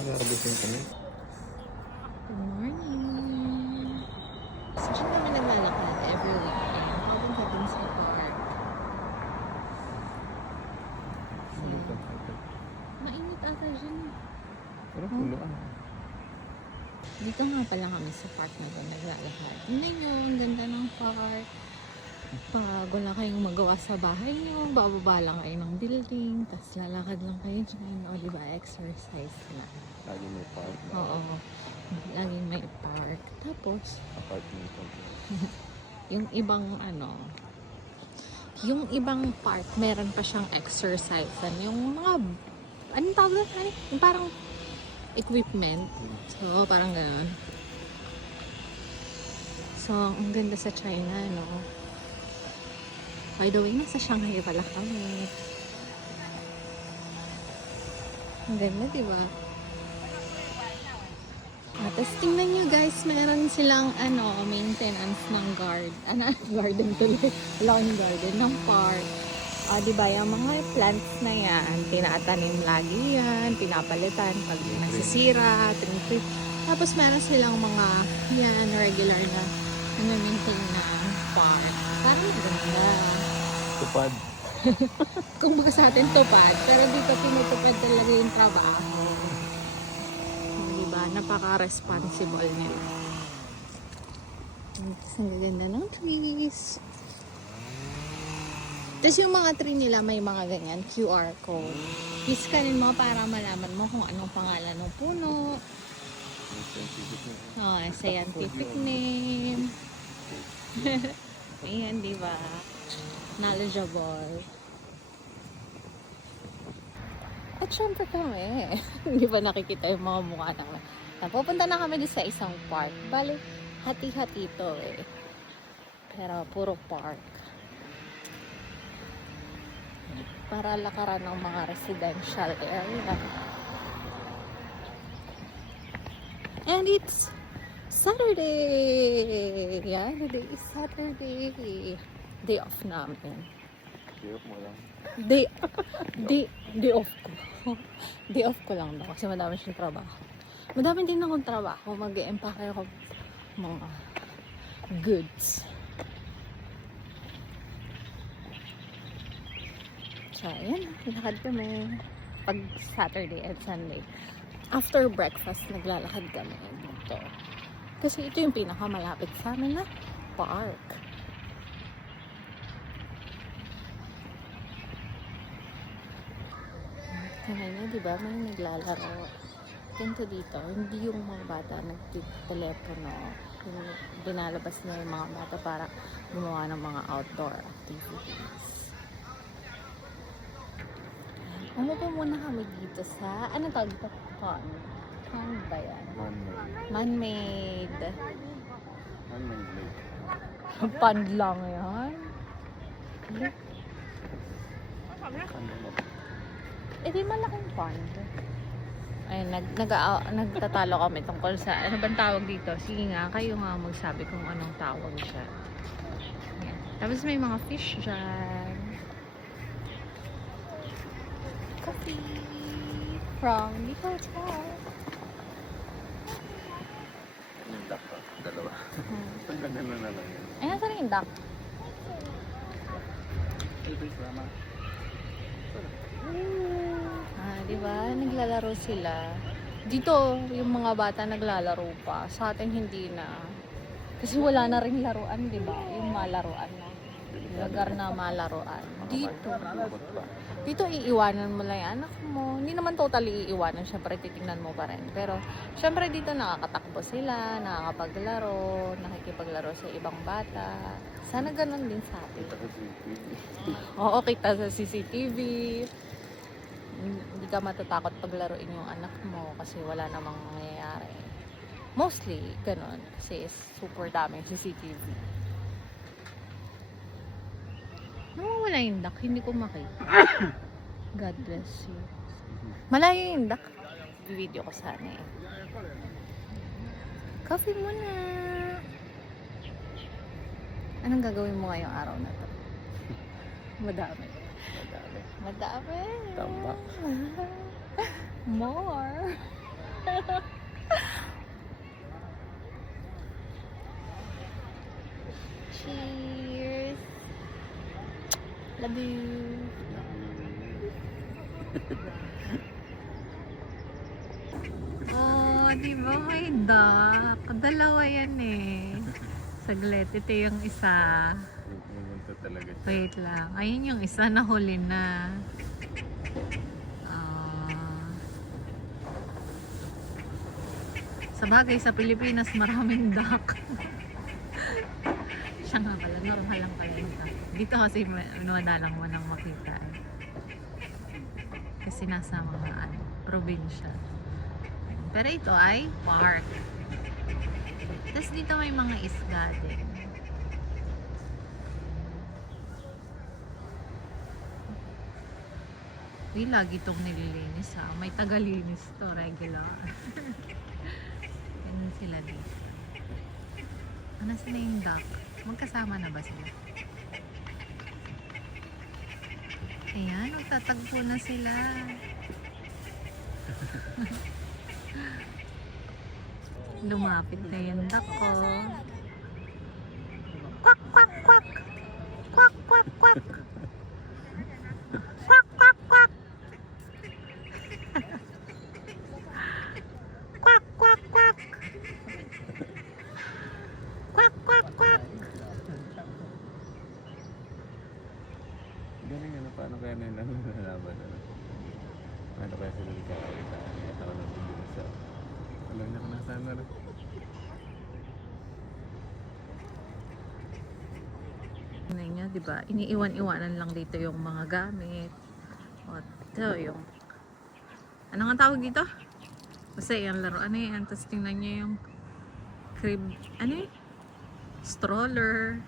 Nakakarabising kami. Good morning! So, dyan kami naglalakad every weekend. Papunta din sa park. So, mainit ata dyan. Pero tuluan. Dito nga pala kami sa park na to naglalakad. Tingnan nyo, ang ganda ng park. Pag wala kayong magawa sa bahay nyo, bababa lang kayo ng building, tapos lalakad lang kayo dyan. O, diba? Exercise na. Lagi may park. Oo. Laging may park. Tapos, Apartment. yung ibang park, meron pa siyang exercise. Yung mga, anong tawag na? Yung parang equipment. So, parang gano'n. So, ang ganda sa China, no? By the way, nasa Shanghai pala kami. Ang ganda, diba? Tapos tingnan nyo guys, meron silang maintenance ng garden tuloy. Lawn garden ng park. Diba, yung mga plants na yan, tinatanim lagi yan, pinapalitan pag nasisira, tinitreat. Tapos meron silang mga regular na maintain na park. Parang ganda. Tupad. Kung baga sa atin tupad, pero dito tinutupad talaga yung trabaho. Diba? Napaka-responsible nila. Ang ganda ng trees. Tapos yung mga tree nila may mga ganyan, QR code. I-scanin mo para malaman mo kung anong pangalan ng puno. Scientific name. Ayan, diba? Knowledgeable. At syempre kami, hindi ba nakikita yung mga mukha namin? Pupunta na kami doon sa isang park. Bali, hati-hati to eh. Pero puro park. Para lakaran ng mga residential area. And it's Saturday! Yeah, today is Saturday. Day off namin. Day off mo lang. Day off ko. Day off ko lang daw kasi madami siyang trabaho. Madami din akong trabaho. Mag-e-empake ako mga goods. So, ayan. Nilakad kami pag Saturday and Sunday. After breakfast, naglalakad kami dito. Kasi ito yung pinakamalapit sa amin na park. Kaya diba, may naglalaro. Ganito dito, hindi yung mga bata nagtitelepono. Binalabas na yung mga bata para gumawa ng mga outdoor activities. Ano po muna kami dito sa, ano tawag dito? Pond. Pond ba yan? Man-made. Man-made lake. Pond lang yan. Di malaking pond. Ay, nagtatalo kami tungkol sa, ano bang tawag dito? Sige nga, kayo nga magsabi kung anong tawag siya. Yan. Tapos may mga fish dyan. Coffee from Nico's Park. Yung duck pa. Dalawa. Ang ganda na lang yan. Ay, nasa rin yung duck? Diba? Naglalaro sila. Dito, yung mga bata naglalaro pa. Sa atin, hindi na. Kasi wala na rin laruan, diba? Yung malaruan na. Lugar na malaruan. Dito iiwanan mo lang yung anak mo. Hindi naman totally iiwanan. Siyempre, titingnan mo pa rin. Pero, siyempre dito nakakatakbo sila, nakakapaglaro, nakikipaglaro sa ibang bata. Sana ganun din sa atin. Oo, kita sa CCTV. Hindi ka matatakot paglaruin yung anak mo kasi wala namang mangyayari. Mostly, ganun. Kasi super daming CCTV. Nawawala yung duck, hindi ko makita. God bless you. Malayo yung duck. Video ko sana eh. Coffee muna. Anong gagawin mo ngayong araw na to? Madami. Madami. Madami. Tama. More. Cheers! Love you! Oh, di ba may duck? Dalawa yan eh. Saglit, ito yung isa. Pumunta talaga siya. Wait lang. Ayun yung isa na huli na. Sa bagay, sa Pilipinas maraming duck. Siya nga pala, normal lang pala yung duck. Dito kasi madalang mo nang makita eh. Kasi nasa mga probinsya. Pero ito ay park. Tapos dito may mga isda din. Uy, lagi itong nililinis ha. May tagalinis to, regular. Ganun sila dito. Ano sila yung duck? Magkasama na ba sila? Ayan, magtatagpo na sila. Lumapit na yung duck ko. Kwak, kwak, kwak! Kwak, kwak, kwak! Kwak, kwak, kwak! Kwak, kwak, kwak! Kwak, kwak, kwak! Galing ano, paano kaya nila nalalaman ano? Paano kaya sila nagkakakitaan? Ako lang din sa... Alam niya kung nasaan na rin. Tingnan niyo, di ba? Iniiwan-iwanan lang dito yung mga gamit. O, ito yung... Ano nga tawag dito? Basta yung laro. Ano yan? Tapos tingnan niyo yung crib... Ano yun? Stroller.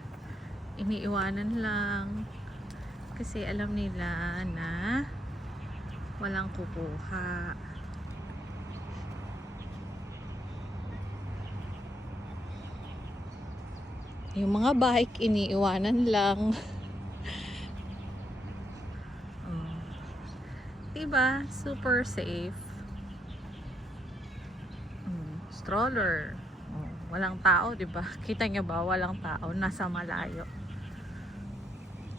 Iniiwanan lang. Kasi alam nila na walang kukuha. Yung mga bike, iniiwanan lang. Diba? Super safe. Stroller. Walang tao, diba? Kita nyo ba? Walang tao. Nasa malayo.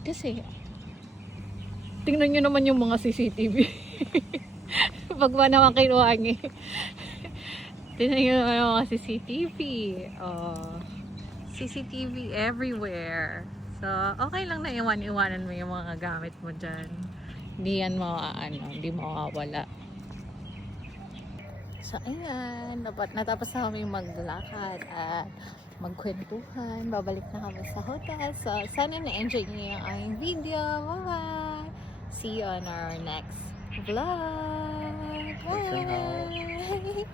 Kasi, tingnan nyo naman yung mga CCTV. Pag ba naman kinuha nyo. Tingnan nyo naman yung mga CCTV. CCTV everywhere. So, okay lang na iwan-iwanan mo yung mga gamit mo dyan. Hindi yan hindi mawawala. So, ayan. Natapos na kami maglakad at magkwentuhan. Babalik na kami sa hotel. So, sana na-enjoy niyo yung aming video. Bye-bye! See you on our next vlog! Bye!